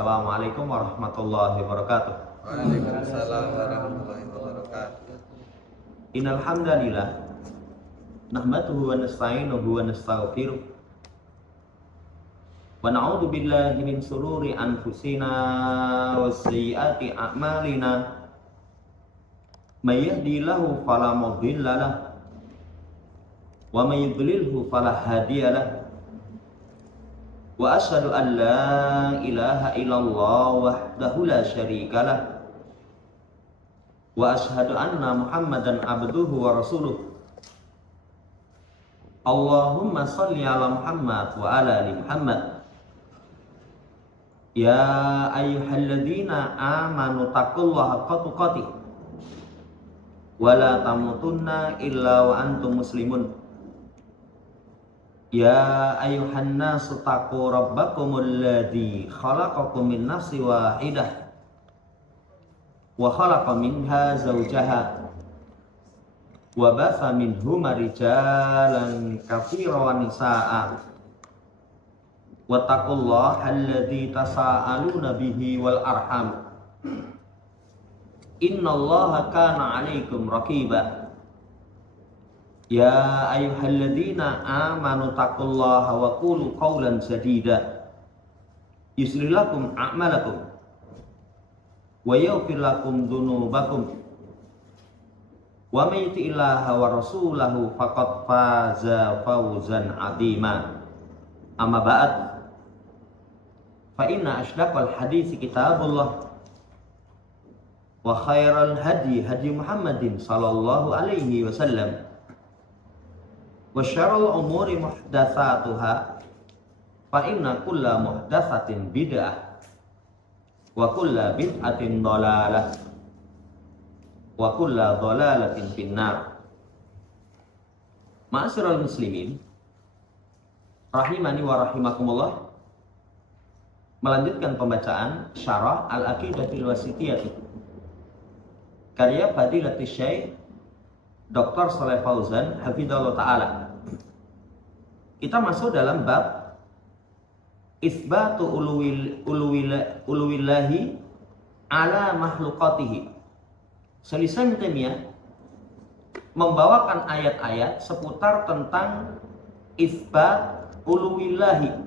Assalamualaikum warahmatullahi wabarakatuh. Waalaikumsalam warahmatullahi wabarakatuh. Innal hamdalillah nahmaduhu wa nasta'inuhu wa nastaghfiruh wa na'udzu billahi min shururi anfusina wa sayyiati a'malina. May yahdihillahu fala mudilla lahu wa may yudlilhu fala hadiya lahu. Wa asyhadu an la ilaha illallah wahdahu la syarika lah. Wa asyhadu anna Muhammadan abduhu wa rasuluh. Allahumma shalli ala Muhammad wa ala ali Muhammad. Ya ayyuhalladzina amanu taqullaha haqqa tuqatih wa la tamutunna illa wa antum muslimun. Ya ayuhan nasu taqu rabbakumul ladzi khalaqakum min nafsin wahidah wa khalaqa minha zawjaha wa batha minhuma rijalan katsiran wa nisaa'a wattaqullaha alladzi tasaaluna bihi wal arham innallaha kana 'alaikum raqiba. Ya ayyuhalladzina amanu taqullaha wa qulu qawlan sadida yuslih lakum a'malakum wa yaghfir lakum dzunubakum wa may yuti'illaha wa rasulahu faqad faza fawzan 'azima. Amma ba'd, fa inna ashdaqal haditsi kitabullah wa khairal hadi Muhammadin sallallahu alaihi wasallam wa syarrul umuri muhdatsatuha fa inna kulla muhdatsatin bid'ah wa kulla bid'atin dhalalah wa kulla dhalalatin finnar. Ma'asyiral muslimin rahimani wa rahimakumullah, melanjutkan pembacaan Syarah Al-Aqidatul Wasithiyah karya Fadilatul Syekh Dr. Shalih Fauzan hafizallahu ta'ala. Kita masuk dalam bab isbatu uluwillahi ala makhluqatihi. Syaikhul Taimiyah membawakan ayat-ayat seputar tentang isbat uluwillahi,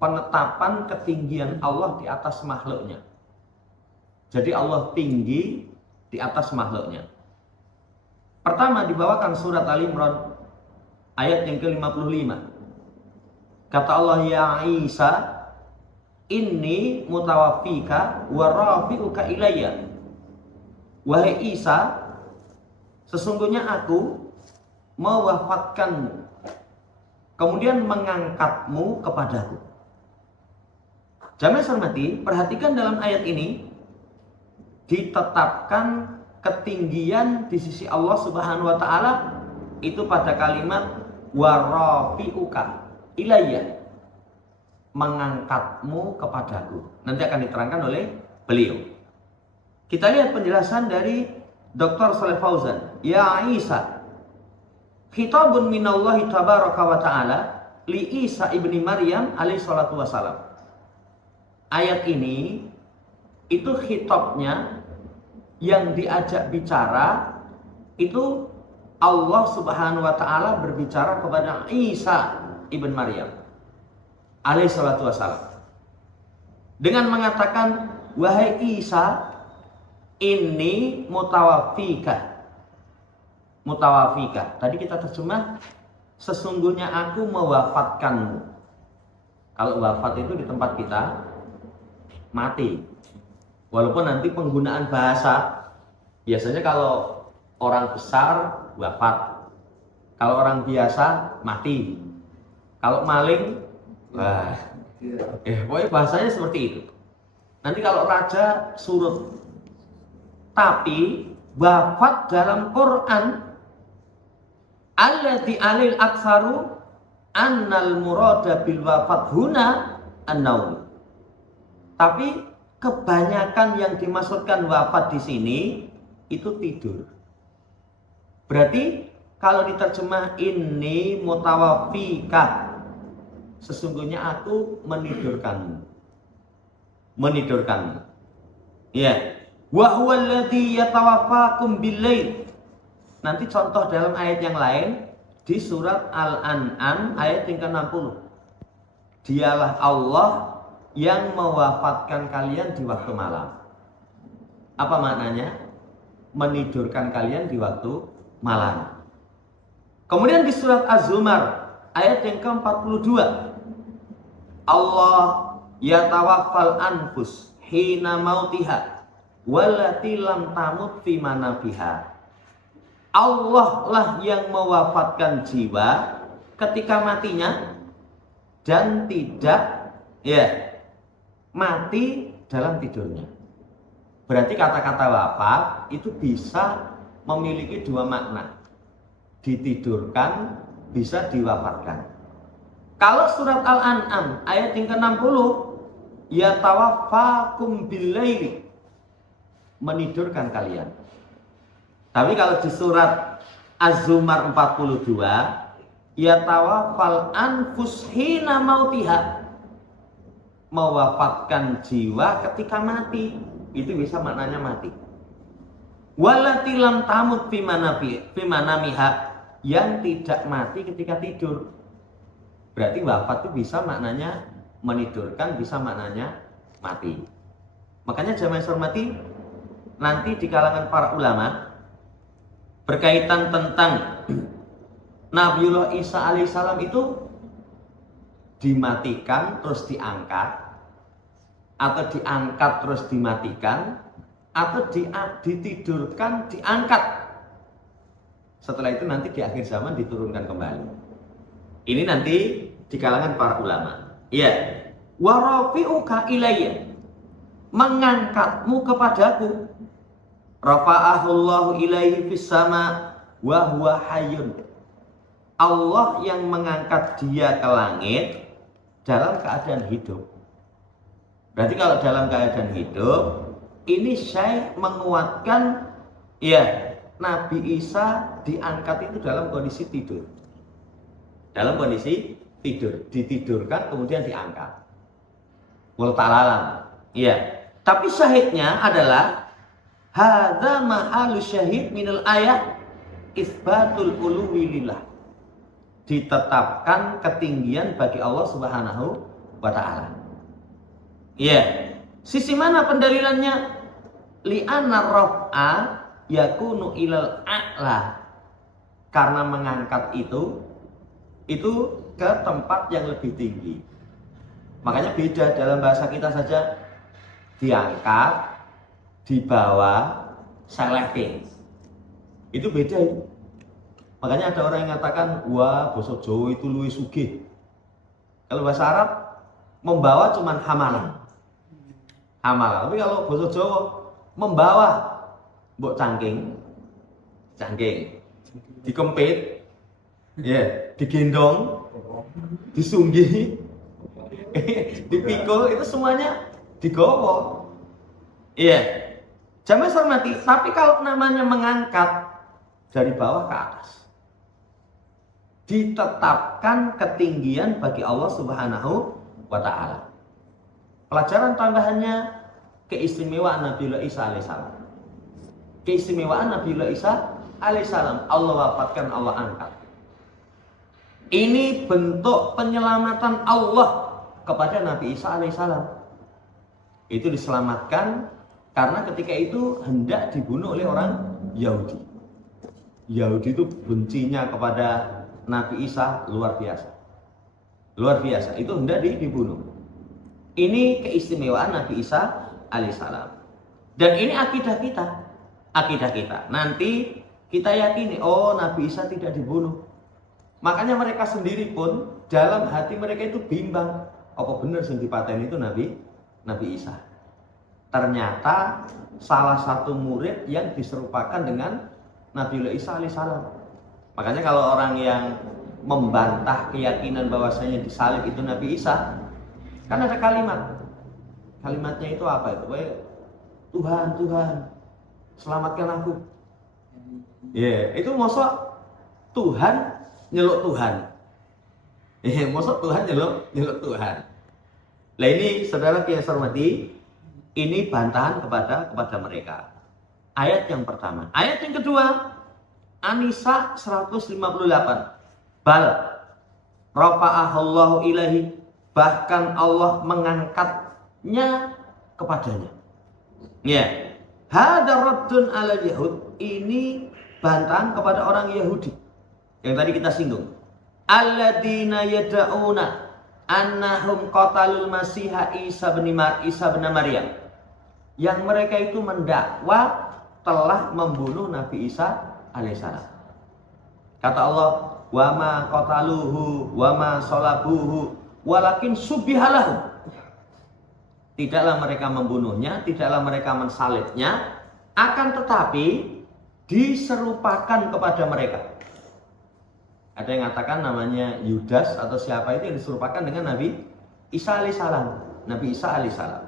penetapan ketinggian Allah di atas makhluknya. Jadi Allah tinggi di atas makhluknya. Pertama dibawakan surat Al-Imran ayat yang ke-55. Kata Allah, ya Isa, inni mutawaffika wa rafi'uka ilayya. Wahai Isa, sesungguhnya aku mewafatkanmu, kemudian mengangkatmu kepadaku. Jamaah hormati, perhatikan dalam ayat ini ditetapkan ketinggian di sisi Allah Subhanahu wa taala itu pada kalimat warafi'uka ilayya, mengangkatmu kepadaku. Nanti akan diterangkan oleh beliau. Kita lihat penjelasan dari Dr. Shalih Fauzan. Ya Isa, khitabun minallahi tabaraka wa ta'ala li Isa ibni Maryam alaihi salatu wassalam. Ayat ini itu khitabnya, yang diajak bicara itu Allah Subhanahu wa taala berbicara kepada Isa ibn Maryam alaihi salatu wassalam dengan mengatakan, wahai Isa, ini mutawaffika. Tadi kita terjemah, sesungguhnya aku mewafatkanmu. Kalau wafat itu di tempat kita mati. Walaupun nanti penggunaan bahasa, biasanya kalau orang besar wafat, kalau orang biasa mati, kalau maling, pokoknya bahasanya seperti itu. Nanti kalau raja surut. Tapi wafat dalam Quran, allati alil aktsaru annal murada bil wafat huna an-naum. Tapi kebanyakan yang dimaksudkan wafat di sini itu tidur. Berarti kalau diterjemah ini mutawaffika, sesungguhnya aku menidurkanmu. menidurkanmu. Ya. Wa huwal ladzi yatawaffakum bil-lail. Nanti contoh dalam ayat yang lain di surat Al-An'am ayat yang ke-60. Dialah Allah yang mewafatkan kalian di waktu malam. Apa maknanya? Menidurkan kalian di waktu malam. Kemudian di surat Az-Zumar ayat yang ke-42. Allah yatawaffal anfus hina mautiha wallati lam tamut fi manafiha. Allah lah yang mewafatkan jiwa ketika matinya dan tidak mati dalam tidurnya. Berarti kata-kata wafat itu bisa memiliki dua makna. Ditidurkan, bisa diwafatkan. Kalau surat Al-An'am ayat yang ke-60, yatawaffakum bil-laili, menidurkan kalian. Tapi kalau di surat Az-Zumar 42, yatawaffal anfus hina mautiha, mewafatkan jiwa ketika mati. Itu bisa maknanya mati. Walati lam tamut fi manamiha, yang tidak mati ketika tidur. Berarti wafat itu bisa maknanya menidurkan, bisa maknanya mati. Makanya jamaah hormati, nanti di kalangan para ulama berkaitan tentang Nabiullah Isa alaihissalam itu dimatikan terus diangkat, atau diangkat terus dimatikan, atau ditidurkan diangkat. Setelah itu nanti di akhir zaman diturunkan kembali. Ini nanti di kalangan para ulama. Iya. Wa rafi'uka ilayya, mengangkatmu kepadaku. Rafa'ahullahu ilaihi fis sama wa huwa hayyun. Allah yang mengangkat dia ke langit dalam keadaan hidup. Berarti kalau dalam keadaan hidup, ini Syekh menguatkan Nabi Isa diangkat itu dalam kondisi tidur. Dalam kondisi tidur, ditidurkan kemudian diangkat. Wallahu ta'ala alam. Tapi syahidnya adalah hadza mahalu syahid minal ayat isbatul uluwi lillah. Ditetapkan ketinggian bagi Allah Subhanahu wa taala. Sisi mana pendalilannya? Li'anna raf'a yakunu ilal a'la. Karena mengangkat itu ke tempat yang lebih tinggi. Makanya beda dalam bahasa kita saja, diangkat, dibawa, seleking. Itu beda itu. Makanya ada orang yang mengatakan, wah basa Jawa itu luwih sugih. Kalau bahasa Arab membawa cuman hamalan. Tapi kalau bahasa Jawa membawa mbok cangking, dikempit, digendong, disunggi, dipikul, itu semuanya digowo. Jamaah hormati, tapi kalau namanya mengangkat dari bawah ke atas, ditetapkan ketinggian bagi Allah Subhanahu wa ta'ala. Pelajaran tambahannya, keistimewaan Nabiullah Isa alaihissalam. Keistimewaan Nabiullah Isa alaihissalam, Allah wafatkan, Allah angkat. Ini bentuk penyelamatan Allah kepada Nabi Isa alaihissalam. Itu diselamatkan karena ketika itu hendak dibunuh oleh orang Yahudi. Yahudi itu bencinya kepada Nabi Isa luar biasa. Itu hendak dibunuh. Ini keistimewaan Nabi Isa alaihissalam. Dan ini akidah kita. Nanti kita yakini, Nabi Isa tidak dibunuh. Makanya mereka sendiri pun dalam hati mereka itu bimbang, apa benar sing dipateni itu Nabi Isa. Ternyata salah satu murid yang diserupakan dengan Nabiullah Isa alaihissalam. Makanya kalau orang yang membantah keyakinan bahwasanya disalib itu Nabi Isa, kan ada kalimatnya itu apa itu? Tuhan, selamatkan aku. Itu maksud Tuhan nyeluk Tuhan. Maksud Tuhan nyeluk Tuhan. Lah ini saudara yang saya hormati, Ini bantahan kepada mereka. Ayat yang pertama. Ayat yang kedua, An-Nisa 158. Bal rafa'ahallahu ilahi, bahkan Allah mengangkatnya kepadanya. Ya. Hada raddun ala yahud, ini bantahan kepada orang Yahudi yang tadi kita singgung. Alladzina yad'una annahum qatalul masiha Isa bin Maryam, yang mereka itu mendakwa telah membunuh Nabi Isa alaihissalam. Kata Allah, wa ma qataluhu wa ma salabuhu walakin subihalahu. Tidaklah mereka membunuhnya, tidaklah mereka mensalibnya, akan tetapi diserupakan kepada mereka. Ada yang mengatakan namanya Yudas atau siapa itu yang diserupakan dengan Nabi Isa alaihissalam. Nabi Isa alaihissalam.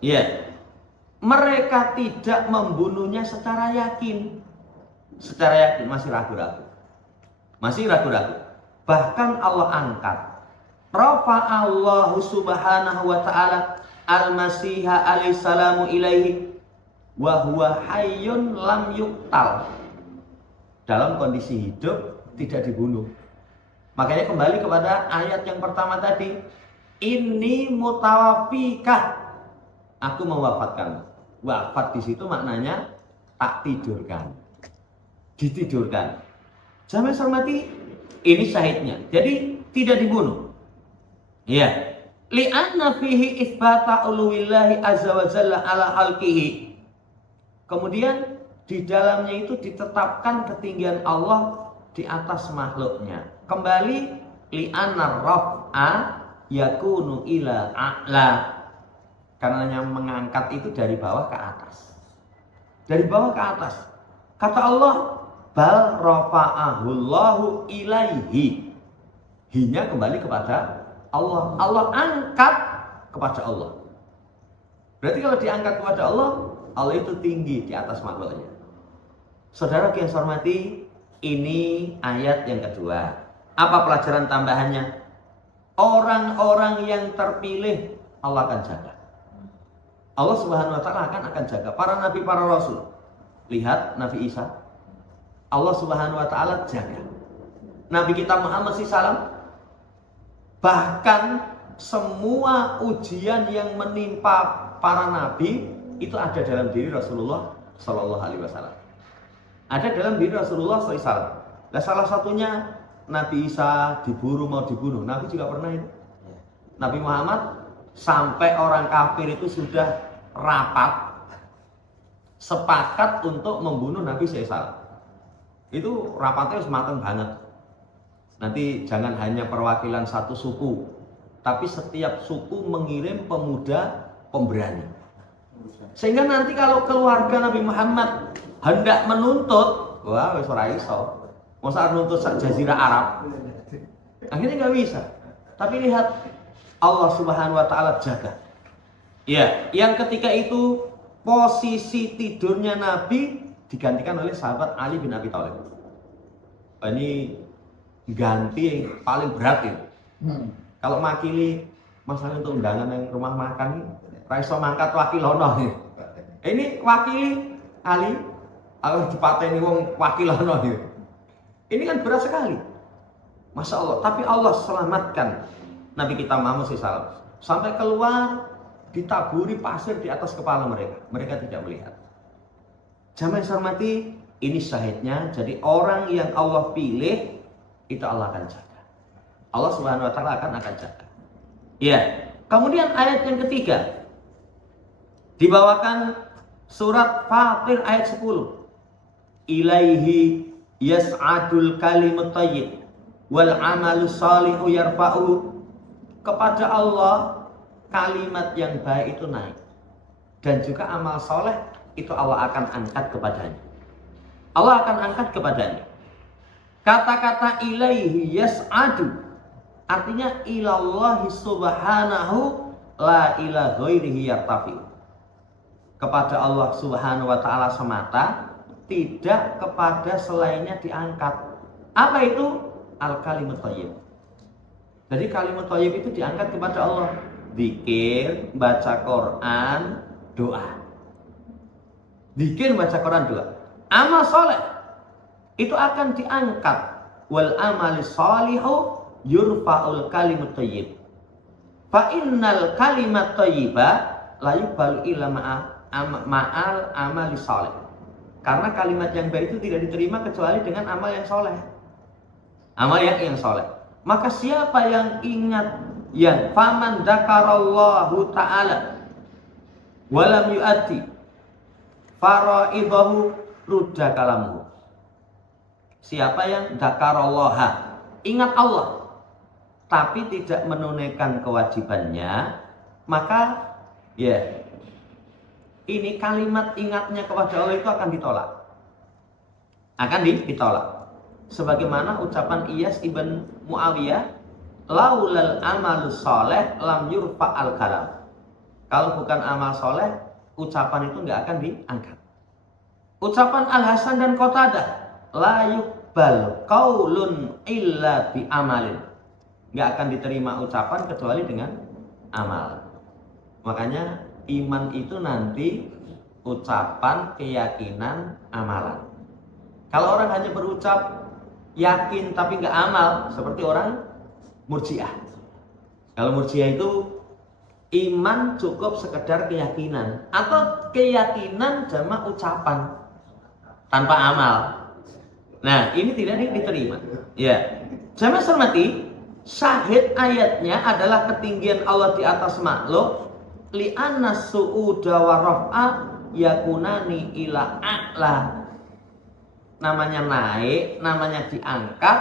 Iya. Mereka tidak membunuhnya secara yakin. Secara yakin, masih ragu-ragu. Masih ragu-ragu. Bahkan Allah angkat. Rafa'allahu subhanahu wa ta'ala al-Masiha alaihissalamu ilaihi wa huwa hayyun lam yuqtal. Dalam kondisi hidup, tidak dibunuh. Makanya kembali kepada ayat yang pertama tadi, ini mutawaffikah, aku mewafatkan. Wafat di situ maknanya tak tidurkan, ditidurkan. Jamaah hormati, ini syahidnya. Jadi tidak dibunuh. Ya, li'anna fihi itsbata uluwillahi azza wa jalla ala khalqihi. Kemudian di dalamnya itu ditetapkan ketinggian Allah di atas makhluknya. Kembali li'anna raf'a yakunu ila a'la, karena yang mengangkat itu dari bawah ke atas. Dari bawah ke atas. Kata Allah, bal rafa'ahullahu ilaihi. Hinya kembali kepada Allah. Allah angkat kepada Allah. Berarti kalau diangkat kepada Allah, Allah itu tinggi di atas makhluknya. Saudara yang saya hormati, ini ayat yang kedua. Apa pelajaran tambahannya? Orang-orang yang terpilih Allah akan jaga. Allah Subhanahu wa ta'ala akan jaga para nabi, para rasul. Lihat Nabi Isa, Allah Subhanahu wa ta'ala jaga. Nabi kita Muhammad SAW, bahkan semua ujian yang menimpa para nabi itu ada dalam diri Rasulullah Sallallahu Alaihi Wasallam. Ada dalam diri Rasulullah SAW. Nah, salah satunya Nabi Isa diburu, mau dibunuh. Nabi juga pernah itu. Nabi Muhammad sampai orang kafir itu sudah rapat sepakat untuk membunuh Nabi SAW. Itu rapatnya semateng banget. Nanti jangan hanya perwakilan satu suku, tapi setiap suku mengirim pemuda pemberani. Sehingga nanti kalau keluarga Nabi Muhammad hendak menuntut, wah wis ora iso. Masa nuntut sak jazirah Arab. Akhirnya nggak bisa. Tapi lihat Allah Subhanahu wa ta'ala jaga. Ya, yang ketika itu posisi tidurnya Nabi digantikan oleh sahabat Ali bin Abi Thalib. Ini ganti paling berat itu. Kalau makili masalah untuk undangan yang rumah makan ini, raiso mangkat wakilono. Ini wakili Ali, kalau dipateni wong wakilono itu. Ini kan berat sekali. Masya Allah. Tapi Allah selamatkan Nabi kita Muhammad SAW sampai keluar ditaburi pasir di atas kepala mereka. Mereka tidak melihat. Jamaah yang saya hormati, ini syahidnya. Jadi orang yang Allah pilih itu Allah akan jaga. Allah Subhanahu wa ta'ala akan jaga. Ya. Kemudian ayat yang ketiga dibawakan surat Fatir ayat 10. Ilaihi yas'adul kalimut thayyib wal amalu shalihu yarfa'u. Kepada Allah kalimat yang baik itu naik, dan juga amal soleh itu Allah akan angkat kepadanya. Allah akan angkat kepadanya. Kata-kata ilaihi yas'adu artinya ilallahi subhanahu la ila ghairihi yartafi. Kepada Allah Subhanahu wa ta'ala semata, tidak kepada selainnya diangkat. Apa itu? Al-kalimut thayyib. Jadi kalimat thayyib itu diangkat kepada Allah. Zikir, baca Quran, doa. Zikir baca Quran doa. Amal soleh itu akan diangkat. Wal amali sholihu yurfa'ul kalimut thayyib. Fa innal kalimat thayyiba la yuqbalu illa ma'al amali sholih. Karena kalimat yang baik itu tidak diterima kecuali dengan amal yang soleh. Amal yang soleh. Maka siapa yang ingat yang faman dzakarallahu ta'ala walam yu'ati faraidahu rudda kalamuhu. Siapa yang dzakarallaha, ingat Allah tapi tidak menunaikan kewajibannya, maka ya ini kalimat ingatnya kepada Allah itu akan ditolak. Akan ditolak. Sebagaimana ucapan Iyas ibn Muawiyah, laulal amalus soleh lam yurfa'al kalam. Kalau bukan amal soleh, ucapan itu nggak akan diangkat. Ucapan Al-Hasan dan Qatadah, la yuqbal qaulun illa bi amalin. Nggak akan diterima ucapan kecuali dengan amal. Makanya iman itu nanti ucapan, keyakinan, amalan. Kalau orang hanya berucap yakin tapi nggak amal, seperti orang Murji'ah. Kalau Murji'ah itu iman cukup sekedar keyakinan, atau keyakinan jamak ucapan tanpa amal. Nah, ini tidak diterima. Ya, jamaah hormati, syahid ayatnya adalah ketinggian Allah di atas makhluk. Li'anna su'uda wa raf'a yakunani ila a'la. Namanya naik, namanya diangkat,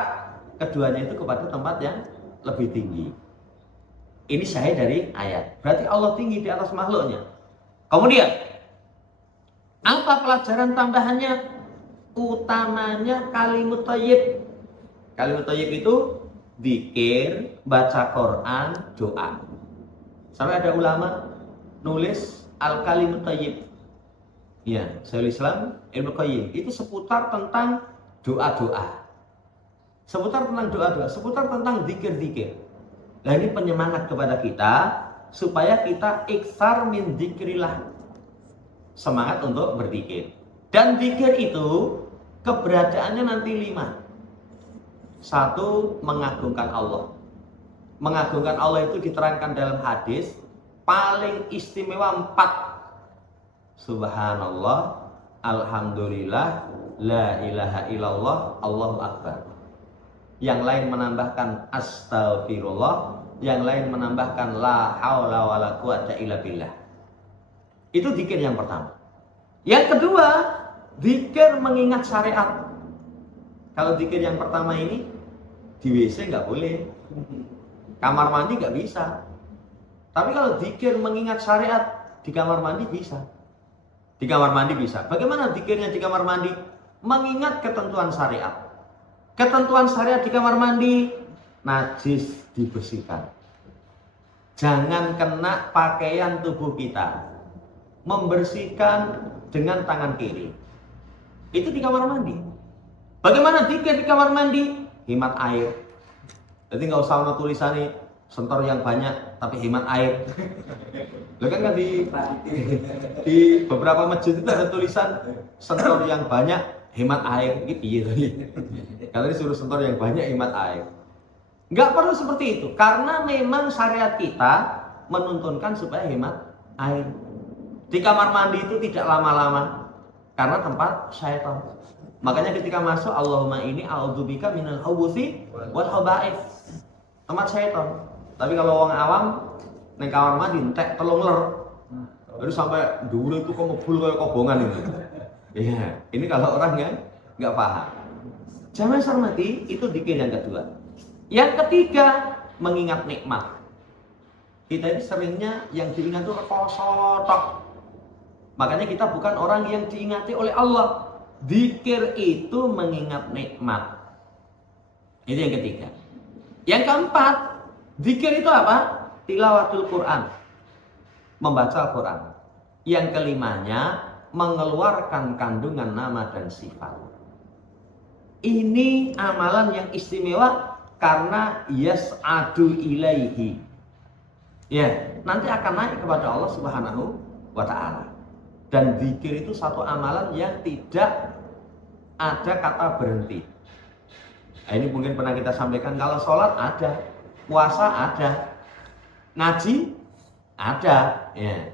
keduanya itu kepada tempat yang lebih tinggi. Ini syahid dari ayat. Berarti Allah tinggi di atas makhluknya. Kemudian, apa pelajaran tambahannya? Utamanya kalimat thayyib. Kalimat thayyib itu zikir, baca Quran, doa. Sampai ada ulama nulis al-kalimat thayyib. Ya, Syekhul Islam Ibnu Qayyim itu seputar tentang doa-doa. Seputar tentang doa-doa, seputar tentang zikir-zikir. Nah, ini penyemangat kepada kita supaya kita iksar min dzikrillah. Semangat untuk berzikir. Dan zikir itu keberadaannya nanti 5. 1, mengagungkan Allah. Mengagungkan Allah itu diterangkan dalam hadis paling istimewa 4. Subhanallah, alhamdulillah, la ilaha illallah, Allahu akbar. Yang lain menambahkan astagfirullah, yang lain menambahkan la haula wala quwata illa billah. Itu zikir yang pertama. Yang kedua, zikir mengingat syariat. Kalau zikir yang pertama ini di WC nggak boleh, kamar mandi nggak bisa. Tapi kalau zikir mengingat syariat di kamar mandi bisa. Di kamar mandi bisa. Bagaimana zikirnya di kamar mandi? Mengingat ketentuan syariat. Ketentuan syariat di kamar mandi, najis dibersihkan. Jangan kena pakaian tubuh kita. Membersihkan dengan tangan kiri. Itu di kamar mandi. Bagaimana zikir di kamar mandi? Hemat air. Jadi nggak usah ada tulisannya sentor yang banyak tapi hemat air. Lo kan di beberapa masjid itu ada tulisan sentor yang banyak hemat air. Gitu. Kalau disuruh sentor yang banyak hemat air. Nggak perlu seperti itu karena memang syariat kita menuntunkan supaya hemat air. Di kamar mandi itu tidak lama-lama karena tempat syaitan. Makanya ketika masuk Allahumma inni a'udzubika minal khubuthi wal khaba'ith. Tempat syaitan. Tapi kalau orang awam neng kamar mandi entek telung ler. Jadi sampai dulu itu kok ngebul kayak kobongan ini. Iya, ini kalau orang yang nggak paham. Jangan hormati, itu zikir yang kedua. Yang ketiga, mengingat nikmat. Kita ini seringnya yang diingat itu rekosotok. Makanya kita bukan orang yang diingati oleh Allah. Zikir itu mengingat nikmat. Itu yang ketiga. Yang keempat, zikir itu apa? Tilawatul Quran. Membaca Al-Quran. Yang kelimanya, mengeluarkan kandungan nama dan sifat. Ini amalan yang istimewa karena yas'adu ilaihi. Ya, nanti akan naik kepada Allah Subhanahu wa ta'ala. Dan zikir itu satu amalan yang tidak ada kata berhenti. Nah, ini mungkin pernah kita sampaikan, kalau sholat ada, puasa ada, ngaji ada. Ya.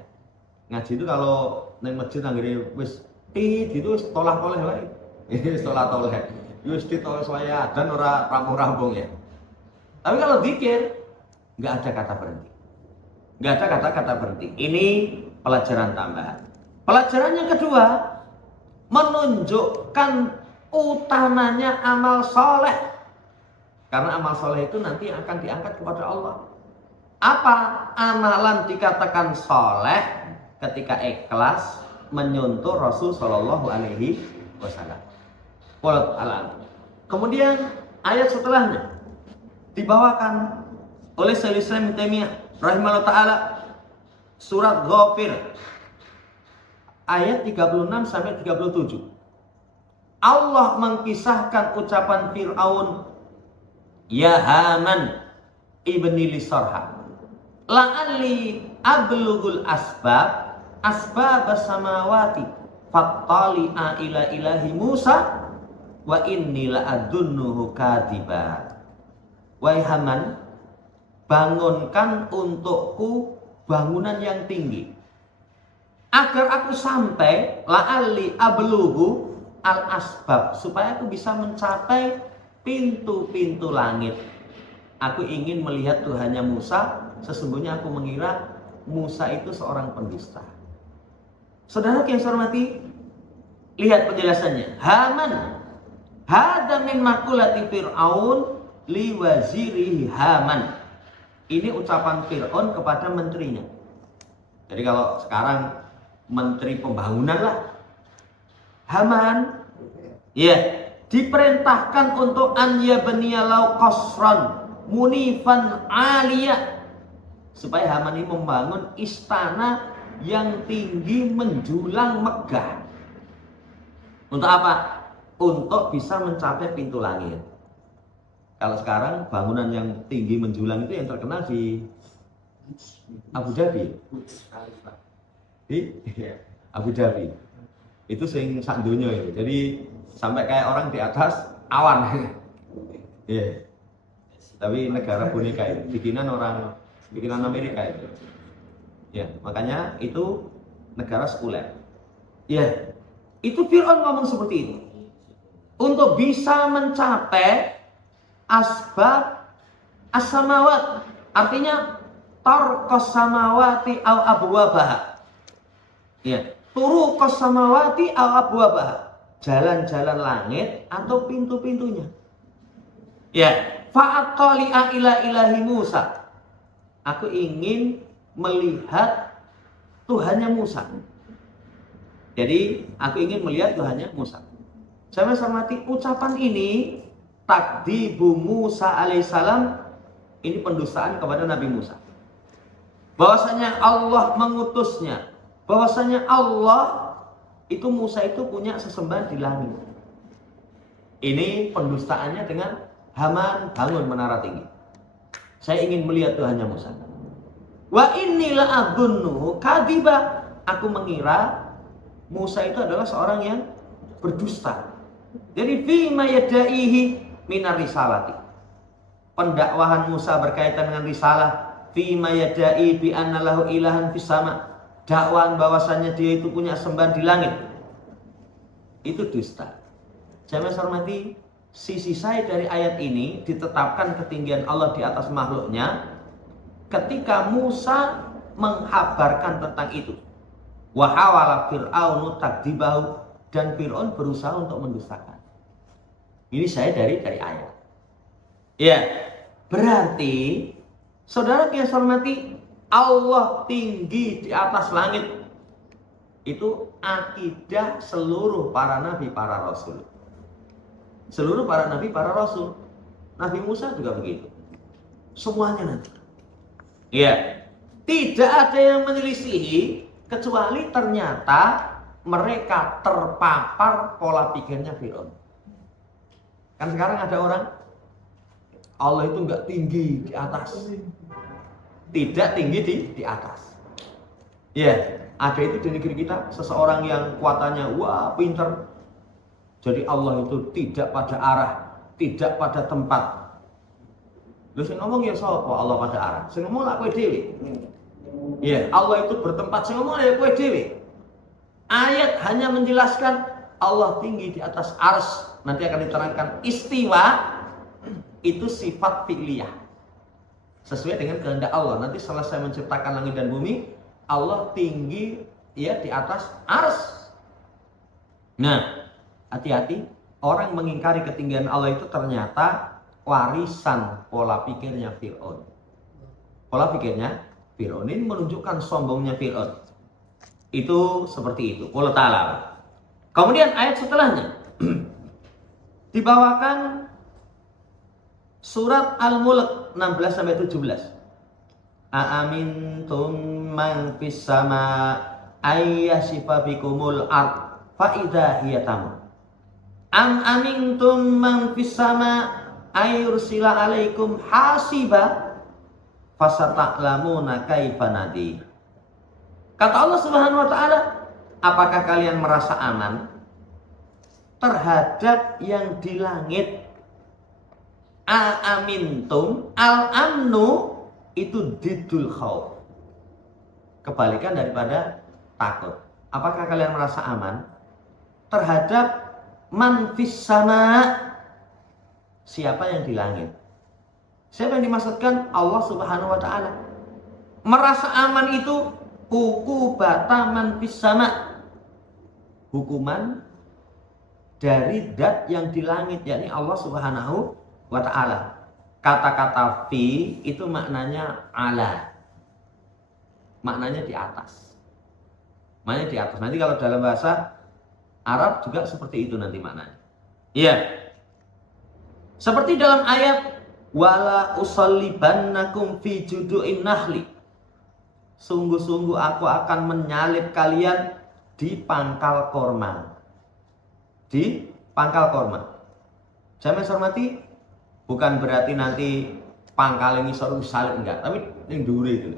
Ngaji itu kalau neng masjid anggere wis itu wis tolak-toleh wae. Wis tolak-toleh. Wis ditoleh saya dan ora rampung-rampung ya. Tapi kalau zikir enggak ada kata berhenti. Enggak ada kata-kata berhenti. Ini pelajaran tambahan. Pelajaran yang kedua, menunjukkan utamanya amal soleh. Karena amal soleh itu nanti akan diangkat kepada Allah. Apa amalan dikatakan soleh? Ketika ikhlas menyuntuh Rasul Shallallahu Alaihi Wasallam. Kemudian ayat setelahnya dibawakan oleh Syekhul Islam Ibnu Taimiyah rahimahullah taala, surat Ghafir ayat 36 sampai 37. Allah mengkisahkan ucapan Fir'aun, ya Haman ibni li sarha la'alli ablughul asbab as-samawati fattali'a ila ilahi Musa wa inni la'adunnuhu kadiba. Wahai Haman, bangunkan untukku bangunan yang tinggi agar aku sampai la'alli ablughu al-asbab, supaya aku bisa mencapai pintu-pintu langit. Aku ingin melihat Tuhannya Musa. Sesungguhnya aku mengira Musa itu seorang pendusta. Saudara yang saya hormati, lihat penjelasannya. Haman, hadza min maqulati Fir'aun li wazirihi Haman. Ini ucapan Fir'aun kepada menterinya. Jadi kalau sekarang menteri pembangunan lah, Haman, ya, diperintahkan untuk an yabniyalau qasran munifan aliyah, supaya Haman ini membangun istana yang tinggi menjulang megah. Untuk apa? Untuk bisa mencapai pintu langit. Kalau sekarang bangunan yang tinggi menjulang itu yang terkenal di Abu Dhabi. Di Abu Dhabi. Itu sing sak donya itu. Jadi sampai kayak orang di atas awan. Yeah. Tapi negara boneka itu bikinan Amerika itu. Ya, makanya itu negara sekuler. Ya. Itu Fir'aun ngomong seperti itu. Untuk bisa mencapai asbab as-samawat, artinya tarqas samawati au abwabaha. Ya, turuqas samawati au abwabaha, jalan-jalan langit atau pintu-pintunya. Ya, fa'attali'a ila ilahi Musa. Aku ingin melihat Tuhannya Musa. Jadi, aku ingin melihat Tuhannya Musa. Saya hormati, ucapan ini takdzibu Musa alaihissalam, ini pendustaan kepada Nabi Musa. Bahwasanya Allah mengutusnya, bahwasanya Allah itu Musa itu punya sesembahan di langit. Ini pendustaannya dengan Haman bangun menara tinggi. Saya ingin melihat Tuhannya Musa. Wa inni la'adunnuhu kadiba. Aku mengira Musa itu adalah seorang yang berdusta. Jadi fima yadaihi minar risalati. Pendakwahan Musa berkaitan dengan risalah. Fima yadai bi anna lahu ilahan fis sama. Dakwaan bahwasannya dia itu punya sembahan di langit. Itu dusta. Saya hormati, sisi saya dari ayat ini ditetapkan ketinggian Allah di atas makhluknya ketika Musa menghabarkan tentang itu. Wa hawala fir'aunu takdzibahu, dan Fir'aun berusaha untuk mendustakan. Ini saya dari ayat. Ya, berarti saudara yang saya hormati, Allah tinggi di atas langit. Itu akidah seluruh para nabi, para rasul. Seluruh para nabi, para rasul. Nabi Musa juga begitu. Semuanya nanti. Ya, tidak ada yang menyelisihi kecuali ternyata mereka terpapar pola pikirnya Fir'aun. Kan sekarang ada orang, Allah itu enggak tinggi di atas, tidak tinggi di atas. Ya, Ada itu di negeri kita seseorang yang kuatannya wah pinter. Jadi Allah itu tidak pada arah, tidak pada tempat. Lu sing ngomong ya sapa Allah pada arah. Sing ngomong lak kowe dhewe. Ya, Allah itu bertempat. Sing ngomong ya kowe dhewe. Ayat hanya menjelaskan Allah tinggi di atas arsy. Nanti akan diterangkan istiwa itu sifat fi'liyah. Sesuai dengan kehendak Allah. Nanti selesai menciptakan langit dan bumi, Allah tinggi ya di atas arsy. Nah, hati-hati, orang mengingkari ketinggian Allah itu ternyata warisan pola pikirnya Fir'aun. Pola pikirnya Fir'aun ini menunjukkan sombongnya Fir'aun. Itu seperti itu. Allah Ta'ala. Kemudian ayat setelahnya dibawakan surat Al-Mulk 16-17. Aamintum man fis sama ayyasifa bikumul ard fa idza hiya tamur. Am amintum man fis sama ayursila alaikum hasiba fasata'lamuna kaifa nadir. Kata Allah Subhanahu wa taala, apakah kalian merasa aman terhadap yang di langit? Aamintum, al-amnu itu didul khauf. Kebalikan daripada takut. Apakah kalian merasa aman terhadap man fis sama? Siapa yang di langit? Siapa yang dimaksudkan? Allah Subhanahu wa taala. Merasa aman itu uqubata man fis sama. Hukuman dari zat yang di langit, yakni Allah Subhanahu wa taala. Kata-kata fi itu maknanya ala. Maknanya di atas. Maknanya di atas. Nanti kalau dalam bahasa Arab juga seperti itu nanti maknanya. Iya. Seperti dalam ayat wala usallibannakum fi judu'in nahli. Sungguh-sungguh aku akan menyalib kalian di pangkal korma. Di pangkal korma. Jamaah hormati, bukan berarti nanti pangkal yang ngisor salib enggak, tapi yang duri itu.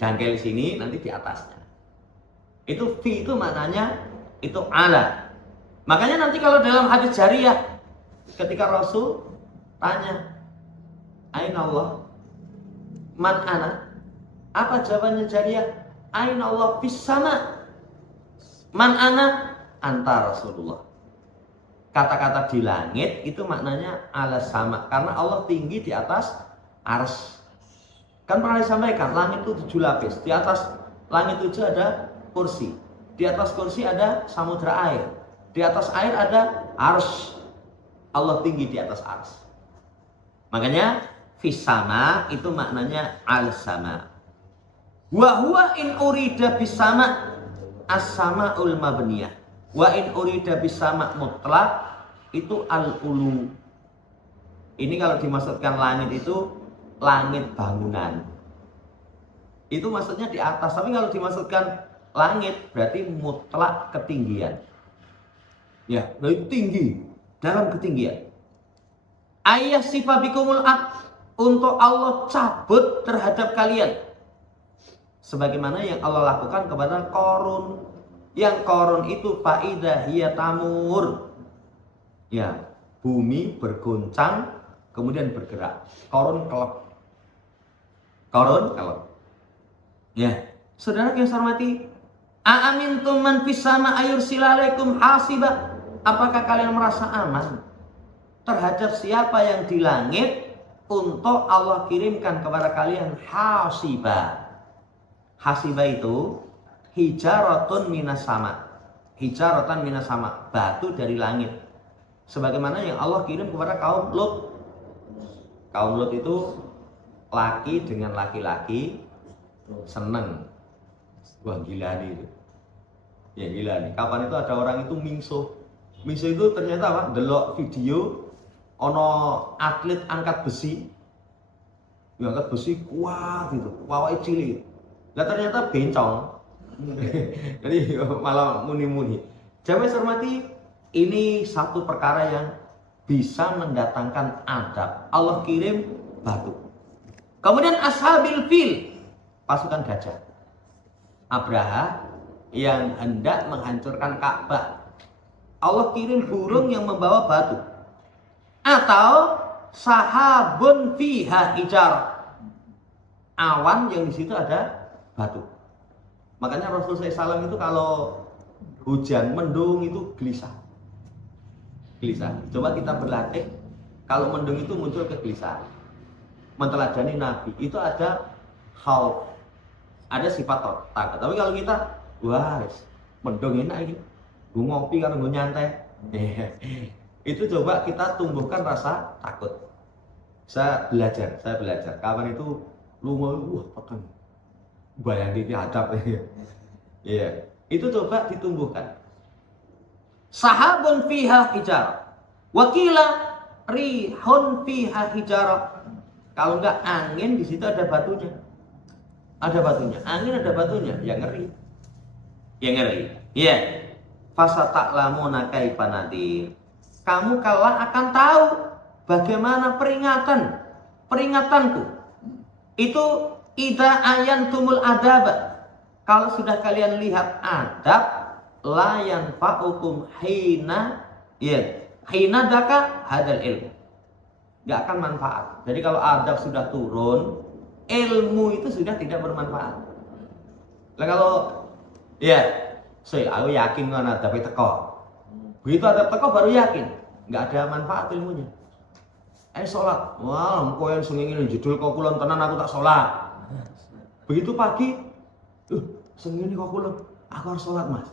Jangkel sini nanti di atasnya. Itu fi itu maknanya itu ala. Makanya nanti kalau dalam hadis jariyah ketika Rasul tanya, "Aina Allah?" Man ana? Apa jawabannya jariyah? Aina Allah fis sama. Man ana? Anta Rasulullah. Kata-kata di langit itu maknanya ala sama, karena Allah tinggi di atas arsy. Kan pernah disampaikan, langit itu 7 lapis. Di atas langit 7 ada kursi. Di atas kursi ada samudra air. Di atas air ada arsy. Allah tinggi di atas arsy. Makanya fis sama itu maknanya al sama. Wa huwa in urida bis sama as-samaul mabniyah. Wa in urida bisama mutlak itu al-ulu. Ini kalau dimaksudkan langit itu langit bangunan. Itu maksudnya di atas. Tapi kalau dimaksudkan langit berarti mutlak ketinggian. Ya, berarti tinggi dalam ketinggian. Ayah sifabikumul aq, untuk Allah cabut terhadap kalian. Sebagaimana yang Allah lakukan kepada Qarun. Yang Qarun itu faidah hiya tamur. Ya, bumi bergoncang kemudian bergerak. Qarun kelep. Qarun kelep. Ya, saudara yang saya hormati, aamintum man fis sama ayursilalaikum hasiba. Apakah kalian merasa aman terhadap siapa yang di langit untuk Allah kirimkan kepada kalian hasiba? Hasiba itu hijaratun minas sama. Hijaratan minas sama, batu dari langit. Sebagaimana yang Allah kirim kepada kaum Lut. Kaum Lut itu laki dengan laki-laki seneng. Wah gila nih. Ya gila nih. Kapan itu ada orang itu mingsuh. Mingsuh itu ternyata apa? Delok video ono atlet angkat besi. Ya, angkat besi kuat gitu. Wawake cilik. Lah ternyata bencong. Jadi malah muni-muni. Jamaah hormati, ini satu perkara yang bisa mendatangkan adab. Allah kirim batu. Kemudian ashabil fil, pasukan gajah. Abraha yang hendak menghancurkan Ka'bah. Allah kirim burung yang membawa batu. Atau sahabun fiha hijar, awan yang di situ ada batu. Makanya Rasulullah SAW itu kalau hujan mendung itu gelisah. Coba kita berlatih, kalau mendung itu muncul kegelisahan. Menteladani Nabi itu ada khauf, ada sifat takut. Tapi kalau kita, wah, mendung enak ini, gue ngopi karena gue nyantai. Itu coba kita tumbuhkan rasa takut. Saya belajar. Kapan itu lu mau, tekan. Bayangin ini adab. Iya, itu coba ditumbuhkan. Sahabun fiha hijar, wakila rihun fiha hijar. Kalau enggak angin di situ ada batunya. Angin ada batunya, ya ngeri. Iya. Fasata'lamuna kaifa nadir. Kamu kelak akan tahu bagaimana peringatanku. Itu idza ayantumul adab. Kalau sudah kalian lihat adab, la yanfa'ukum hina daka hadal ilmu. Enggak akan manfaat. Jadi kalau adab sudah turun, ilmu itu sudah tidak bermanfaat. Lah kalau aku yakin kan adab teko. Begitu adab teko baru yakin, enggak ada manfaat ilmunya. Sholat, wah, engkau yang sengingin judul kau kulon tenan aku tak sholat. Begitu pagi, sengingin kau kulon, aku harus sholat mas.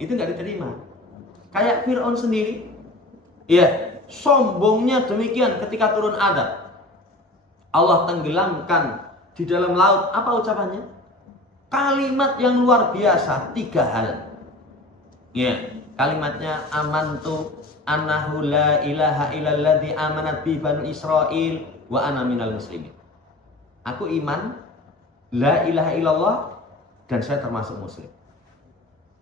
Itu nggak diterima. Kayak Fir'aun sendiri, sombongnya demikian ketika turun adab. Allah tenggelamkan di dalam laut. Apa ucapannya? Kalimat yang luar biasa, 3 hal. Kalimatnya amantu annahu la ilaha illalladzi amanat bi banu Israil wa ana minal muslimin. Aku iman la ilaha illallah dan saya termasuk muslim.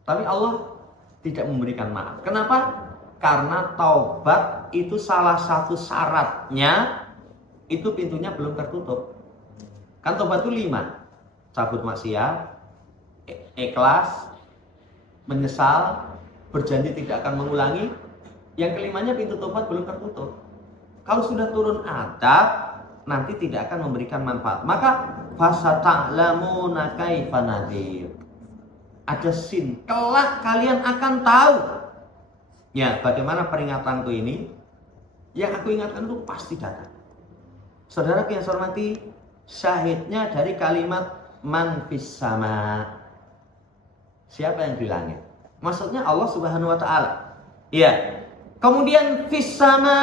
Tapi Allah tidak memberikan maaf. Kenapa? Karena taubat itu salah satu syaratnya itu pintunya belum tertutup. Kan taubat itu 5. Cabut maksiat, ikhlas, menyesal, berjanji tidak akan mengulangi. Yang kelimanya pintu tobat belum tertutup. Kalau sudah turun adab, nanti tidak akan memberikan manfaat. Maka fasata'lamuna kaifa nadir. Ada sin, kelak kalian akan tahu. Bagaimana peringatanku ini? Yang aku ingatkan itu pasti datang. Saudara yang saya hormati, syahidnya dari kalimat man fis sama. Siapa yang di langit? Maksudnya Allah Subhanahu wa taala. Kemudian fis sama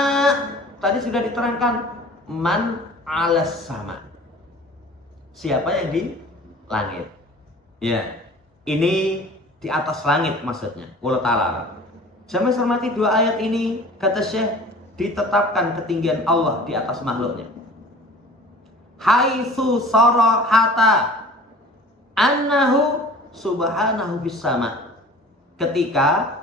tadi sudah diterangkan man alas sama. Siapa yang di langit? Ini di atas langit maksudnya. Wallahu taala. Saya hormati 2 ayat ini, kata Syekh, ditetapkan ketinggian Allah di atas makhluknya. Haitsu sarahata annahu subhanahu bis sama. Ketika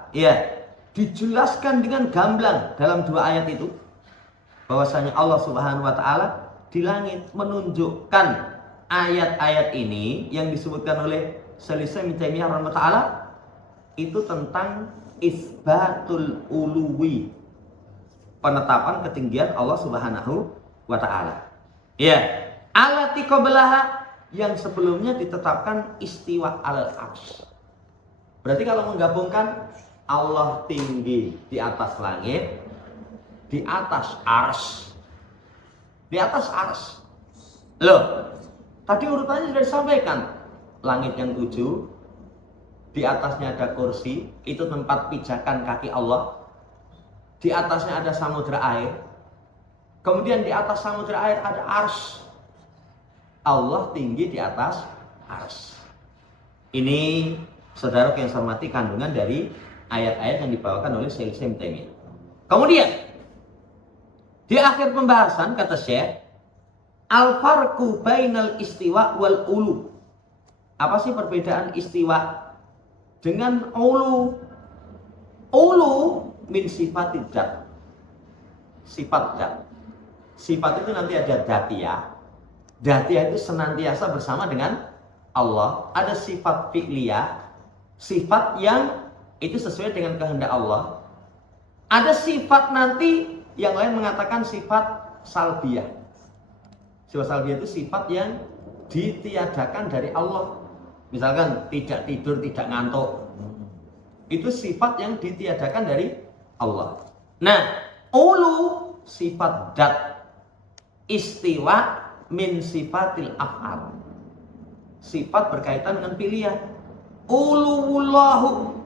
dijelaskan dengan gamblang dalam 2 ayat itu bahwasanya Allah Subhanahu wa taala di langit, menunjukkan ayat-ayat ini yang disebutkan oleh Syaikhul Ibnu Taimiyah rahimahullah itu tentang isbatul uluwi, penetapan ketinggian Allah Subhanahu wa taala. Alati qablaha, yang sebelumnya ditetapkan istiwa al-arsy. Berarti kalau menggabungkan Allah tinggi di atas langit, di atas arsy. Di atas arsy. Loh, tadi urutannya sudah disampaikan. Langit yang 7, di atasnya ada kursi, itu tempat pijakan kaki Allah. Di atasnya ada samudra air. Kemudian di atas samudra air ada arsy. Allah tinggi di atas arsy. Ini saudara yang saya hormati kandungan dari ayat-ayat yang dibawakan oleh Syekh Ibnu Taimiyah. Kemudian di akhir pembahasan kata Syekh, al-farqu bainal istiwa wal ulu. Apa sih perbedaan istiwa dengan ulu? Ulu min sifatid dzat. Sifat dzat. Sifat itu nanti ada dzatiyah. Dzatiyah itu senantiasa bersama dengan Allah, ada sifat fi'liyah, sifat yang itu sesuai dengan kehendak Allah. Ada sifat nanti yang lain mengatakan sifat salbiyah. Sifat salbiyah itu sifat yang ditiadakan dari Allah. Misalkan tidak tidur, tidak ngantuk. Itu sifat yang ditiadakan dari Allah. Nah, ulu sifat dat, istiwa min sifatil af'al. Sifat berkaitan dengan pilihan. Uluwullahu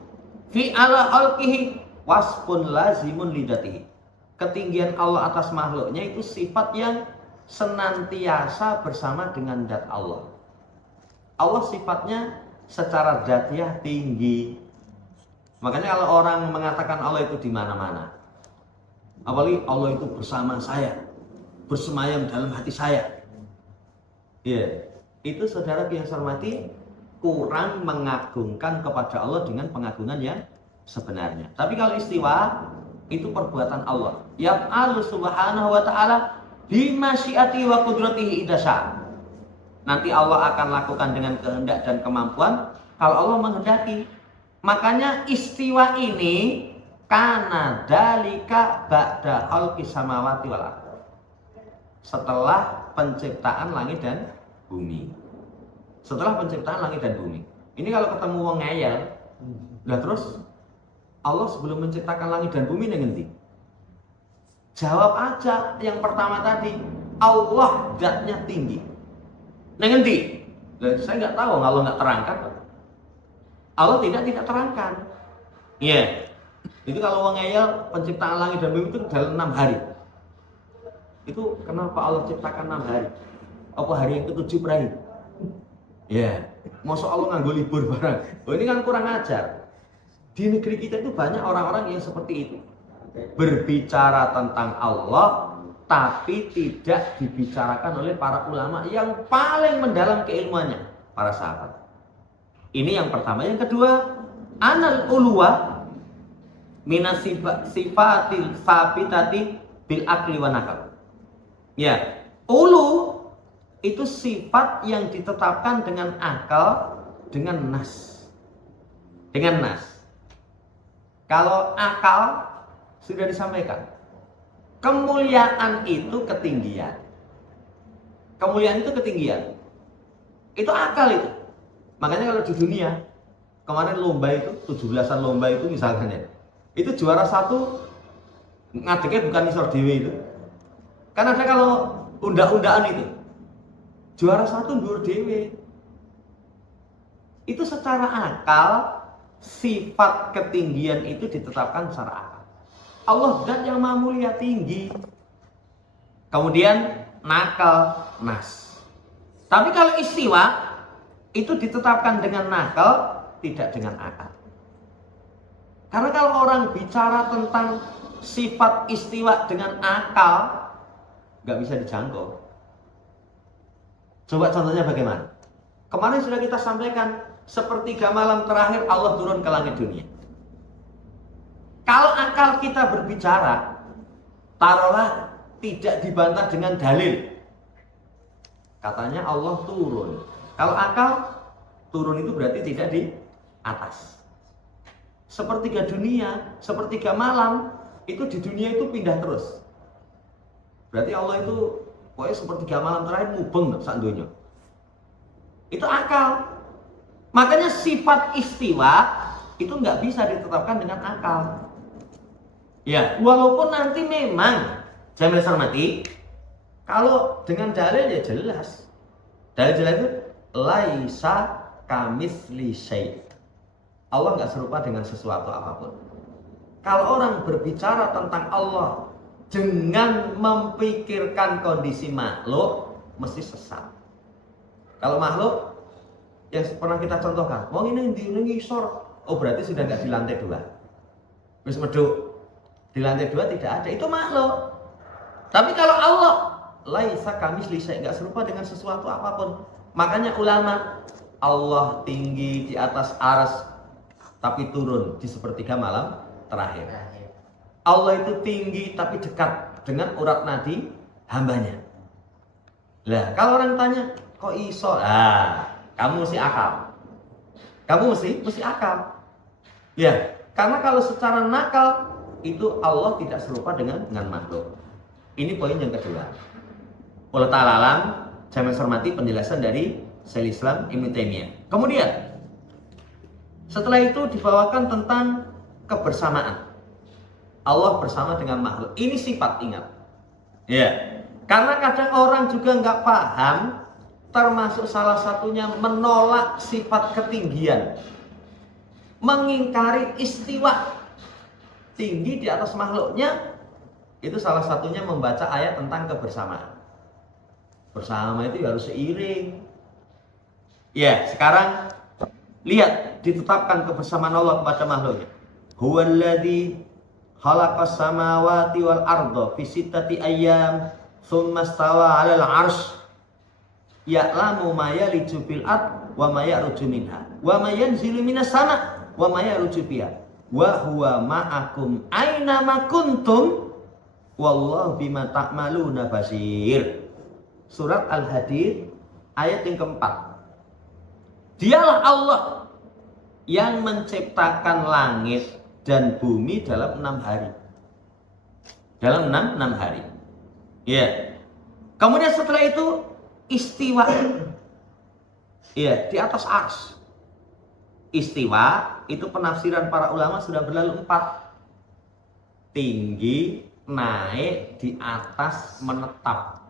fi ala khalqihi wasfun lazimun lidatihi. Ketinggian Allah atas makhluknya itu sifat yang senantiasa bersama dengan zat Allah. Allah sifatnya secara zatiah tinggi. Makanya kalau orang mengatakan Allah itu di mana-mana, apalagi Allah itu bersama saya, bersemayam dalam hati saya. Ya, itu saudara yang saya hormati, kurang mengagungkan kepada Allah dengan pengagungan yang sebenarnya. Tapi kalau istiwa itu perbuatan Allah. Yaf'alu subhanahu wa ta'ala bimasyiati wa qudratihi idasa. Nanti Allah akan lakukan dengan kehendak dan kemampuan kalau Allah menghendaki. Makanya istiwa ini kana dalika ba'da khalqis samawati wal ardh. Setelah penciptaan langit dan bumi. Setelah penciptaan langit dan bumi. Ini kalau ketemu wong ngeyel, lah terus Allah sebelum menciptakan langit dan bumi ngendi? Jawab aja yang pertama tadi, Allah zatnya tinggi. Ngendi? Saya nggak tahu, Allah nggak terangkan. Allah tidak terangkan. Iya. Itu kalau wong ngeyel penciptaan langit dan bumi itu dalam 6 hari. Itu kenapa Allah ciptakan 6 hari? Apa hari yang ke-7 berakhir? Ya, masa Allah nganggo libur barang. Oh, ini kan kurang ajar. Di negeri kita itu banyak orang-orang yang seperti itu. Berbicara tentang Allah, tapi tidak dibicarakan oleh para ulama yang paling mendalam keilmuannya, para sahabat. Ini yang pertama. Yang kedua, anal uluwa minasifatil sabitati bil akli wa nakal. Ya, ulu itu sifat yang ditetapkan dengan akal, dengan nas. Dengan nas. Kalau akal sudah disampaikan. Kemuliaan itu ketinggian. Kemuliaan itu ketinggian. Itu akal itu. Makanya kalau di dunia, kemarin lomba itu, 17-an lomba itu misalkan ya. Itu juara 1 ngadeknya bukan isor dewe itu. Kan ada kalau unda-undaan itu. Juara 1 ndur dewe. Itu secara akal, sifat ketinggian itu ditetapkan secara akal. Allah zat yang maha mulia tinggi. Kemudian nakal, nas. Tapi kalau istiwa itu ditetapkan dengan nakal, tidak dengan akal. Karena kalau orang bicara tentang sifat istiwa dengan akal, nggak bisa dijangkau. Coba contohnya bagaimana? Kemarin sudah kita sampaikan, sepertiga malam terakhir Allah turun ke langit dunia. Kalau akal kita berbicara, taruhlah tidak dibantah dengan dalil. Katanya Allah turun. Kalau akal turun itu berarti tidak di atas. Sepertiga dunia, sepertiga malam, itu di dunia itu pindah terus. Berarti Allah itu pokoknya sepertiga malam terakhir mubeng sak donya. Itu akal. Makanya sifat istiwa itu nggak bisa ditetapkan dengan akal. Ya, walaupun nanti memang jamaah hormati, kalau dengan dalil ya jelas. Dalil jelas itu laisa kamitsli syai'. Allah nggak serupa dengan sesuatu apapun. Kalau orang berbicara tentang Allah dengan memikirkan kondisi makhluk, mesti sesat. Kalau makhluk yang pernah kita contohkan, wong ini ngisor, oh berarti sudah nggak di lantai 2. Wis medhuk. Di lantai 2 tidak ada, itu makhluk. Tapi kalau Allah, laisa kamitsli syai', nggak serupa dengan sesuatu apapun. Makanya ulama, Allah tinggi di atas arsy, tapi turun di sepertiga malam terakhir. Allah itu tinggi tapi dekat dengan urat nadi hambanya. Lah, kalau orang tanya, kok iso? Kamu mesti akal. Kamu mesti akal. Ya, karena kalau secara nakal itu Allah tidak serupa dengan makhluk. Ini poin yang kedua. Allah Ta'ala alam, saya menghormati penjelasan dari Syekhul Islam Ibnu Taimiyah. Kemudian setelah itu dibawakan tentang kebersamaan. Allah bersama dengan makhluk. Ini sifat, ingat. Ya. Karena kadang orang juga nggak paham, termasuk salah satunya menolak sifat ketinggian, mengingkari istiwa, tinggi di atas makhluknya. Itu salah satunya membaca ayat tentang kebersamaan. Bersama itu harus seiring. Ya, sekarang lihat ditetapkan kebersamaan Allah kepada makhluknya. Huwallazi khalaqas samawati wal arda fi sittati ayyam tsumma stawa 'alal 'arsy ya'lamu ma yaliju fil ard wa ma yakhruju minha wa ma yanzilu minas sama' wa ma yakhruju fiha wa huwa ma'akum aina ma kuntum wallahu bima ta'maluna basir. Surat Al-Hadid ayat yang keempat. Dialah Allah yang menciptakan langit dan bumi dalam 6 hari. Dalam 6 hari. Ya. Kemudian setelah itu istiwa. Ya, di atas ars. Istiwa itu penafsiran para ulama sudah berlalu 4. Tinggi, naik, di atas, menetap.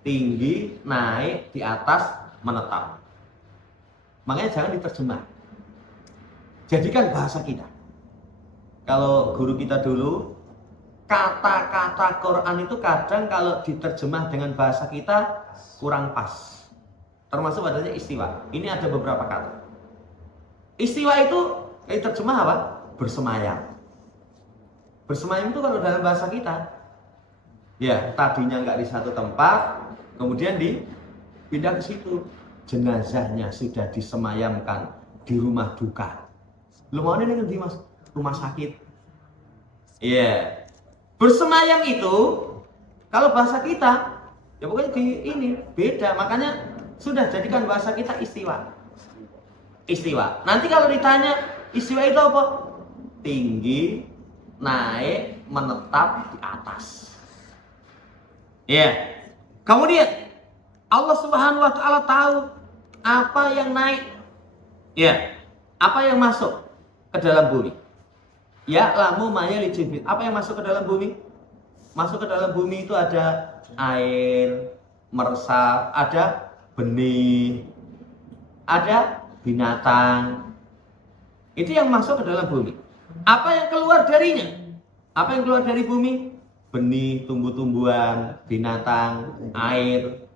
Tinggi, naik, di atas, menetap. Makanya jangan diterjemah. Jadikan bahasa kita. Kalau guru kita dulu, kata-kata Quran itu kadang kalau diterjemah dengan bahasa kita kurang pas. Termasuk adanya istiwa. Ini ada beberapa kata. Istiwa itu terjemah apa? Bersemayam. Bersemayam itu kalau dalam bahasa kita, ya tadinya nggak di satu tempat, kemudian dipindah ke situ. Jenazahnya sudah disemayamkan di rumah duka. Lu mau ini di rumah sakit. Iya. Bersemayam itu kalau bahasa kita ya pokoknya di ini beda. Makanya sudah jadikan bahasa kita istiwa. Istiwa. Nanti kalau ditanya istiwa itu apa? Tinggi, naik, menetap di atas. Iya. Kemudian Allah Subhanahu wa taala tahu apa yang naik. Ya, apa yang masuk ke dalam bumi. Ya lamu maya lijibit. Apa yang masuk ke dalam bumi? Masuk ke dalam bumi itu ada air, meresap, ada benih, ada binatang. Itu yang masuk ke dalam bumi. Apa yang keluar darinya? Apa yang keluar dari bumi? Benih, tumbuh-tumbuhan, binatang, air.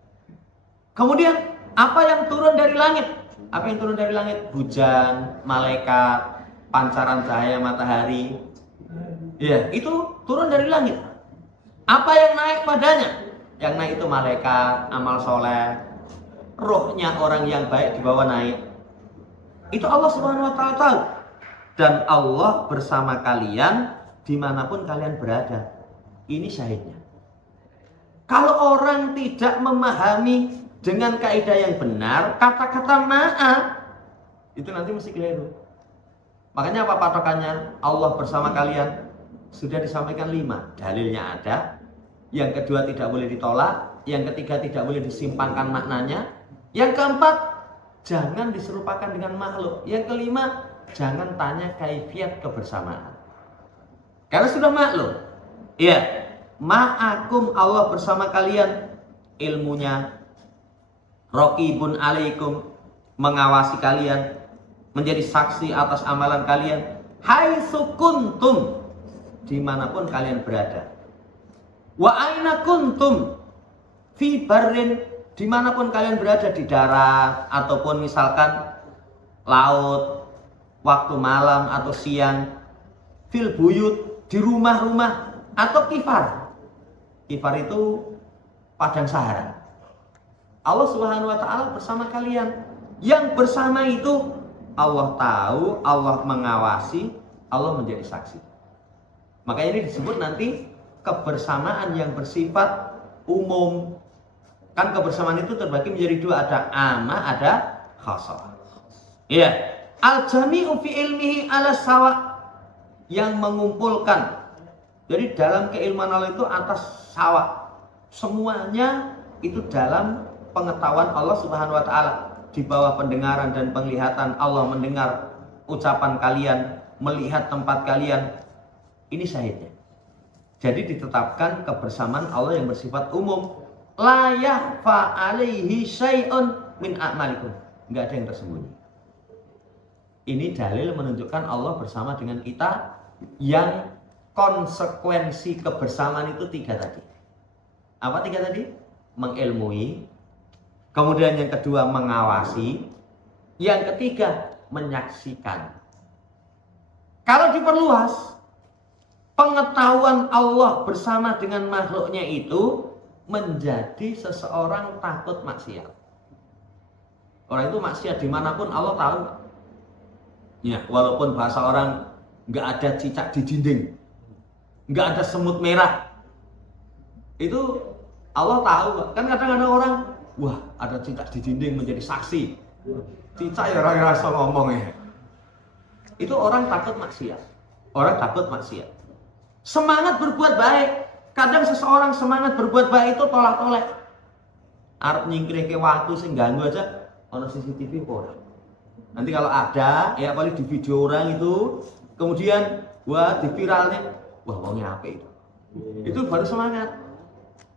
Kemudian apa yang turun dari langit? Apa yang turun dari langit? Hujan, malaikat, pancaran cahaya matahari. Ya, itu turun dari langit. Apa yang naik padanya? Yang naik itu malaikat, amal soleh, rohnya orang yang baik dibawa naik. Itu Allah Subhanahu wa taala tahu. Dan Allah bersama kalian dimanapun kalian berada. Ini syahidnya. Kalau orang tidak memahami dengan kaidah yang benar, kata-kata ma'a itu nanti mesti keliru. Makanya apa patokannya? Allah bersama kalian sudah disampaikan 5. Dalilnya ada. Yang kedua tidak boleh ditolak. Yang ketiga tidak boleh disimpangkan maknanya. Yang keempat jangan diserupakan dengan makhluk. Yang kelima jangan tanya kaifiat kebersamaan. Karena sudah maklum. Iya. Ma'akum Allah bersama kalian, ilmunya Raqibun alaikum, mengawasi kalian, menjadi saksi atas amalan kalian. Haitsu kuntum, dimanapun kalian berada. Wa aina kuntum, fi barrin, dimanapun kalian berada, di darat ataupun misalkan laut, waktu malam atau siang, fil buyut, di rumah-rumah, atau kifar. Kifar itu padang Sahara. Allah Subhanahu wa taala bersama kalian. Yang bersama itu Allah tahu, Allah mengawasi, Allah menjadi saksi. Makanya ini disebut nanti kebersamaan yang bersifat umum. Kan kebersamaan itu terbagi menjadi 2, ada amma, ada khasah. Iya, al-jami'u fi ilmihi ala sawa, yang mengumpulkan. Jadi dalam keilmuan Allah itu atas sawa. Semuanya itu dalam pengetahuan Allah Subhanahu wa taala. Di bawah pendengaran dan penglihatan, Allah mendengar ucapan kalian, melihat tempat kalian. Ini syahidnya. Jadi ditetapkan kebersamaan Allah yang bersifat umum. La yahfa alaihi syai'un min a'malikum. Enggak ada yang tersembunyi. Ini dalil menunjukkan Allah bersama dengan kita, yang konsekuensi kebersamaan itu 3 tadi. Apa 3 tadi? Mengilmui. Kemudian yang kedua mengawasi. Yang ketiga menyaksikan. Kalau diperluas, pengetahuan Allah bersama dengan makhluknya itu menjadi seseorang takut maksiat. Orang itu maksiat dimanapun Allah tahu. Ya, walaupun bahasa orang nggak ada cicak di dinding, nggak ada semut merah, itu Allah tahu. Kan kadang-kadang orang, wah ada cicak di dinding menjadi saksi. Cicak ya orang rasa ngomong ya. Itu orang takut maksiat. Orang takut maksiat. Semangat berbuat baik. Kadang seseorang semangat berbuat baik itu tolak-tolak. Arep nyingkrihke waktu sing ganggu aja, ono CCTV ora. Nanti kalau ada, ya paling di video orang itu, kemudian wah di viralnya, wah wongnya apa itu? Itu baru semangat.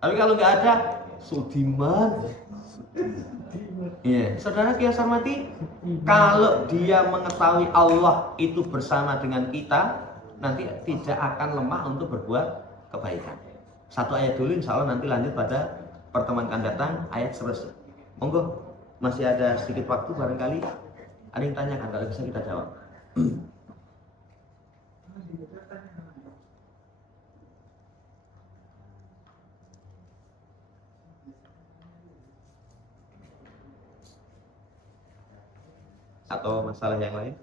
Tapi kalau nggak ada, sudiman. Iya, saudara kias hormati, kalau dia mengetahui Allah itu bersama dengan kita, nanti tidak akan lemah untuk berbuat kebaikan. 1 ayat dulu, insya Allah nanti lanjut pada pertemuan akan datang ayat seterusnya. Monggo, masih ada sedikit waktu barangkali. Ada yang tanyakan, kalau bisa kita jawab. Atau masalah yang lain?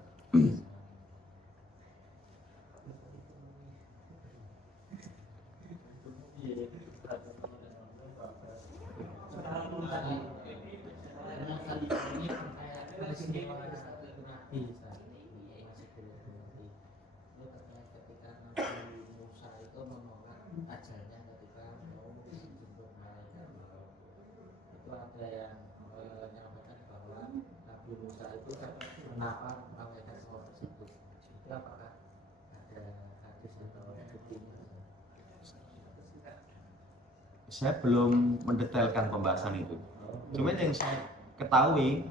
Saya belum mendetailkan pembahasan itu. Cuman yang saya ketahui,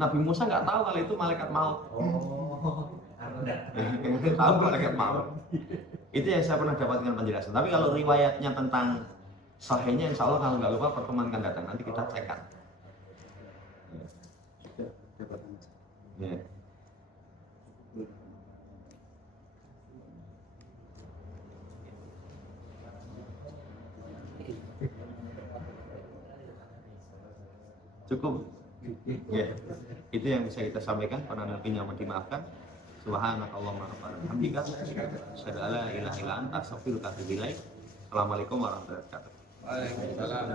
Nabi Musa nggak tahu kalau itu malaikat maut. Yang tahu malaikat maut. Itu yang saya pernah dapatkan penjelasan. Tapi kalau riwayatnya tentang sahihnya, insya Allah kalau nggak lupa pertemuan akan datang. Nanti kita cekkan. Ya. Cukup. Ya. Itu yang bisa kita sampaikan. Para nabi yang dimaafkan. Subhanakallahumma wa bihamdika asyhadu an la ilaha illa anta astaghfiruka wa atubu ilaik. Assalamualaikum warahmatullahi wabarakatuh. Waalaikumsalam.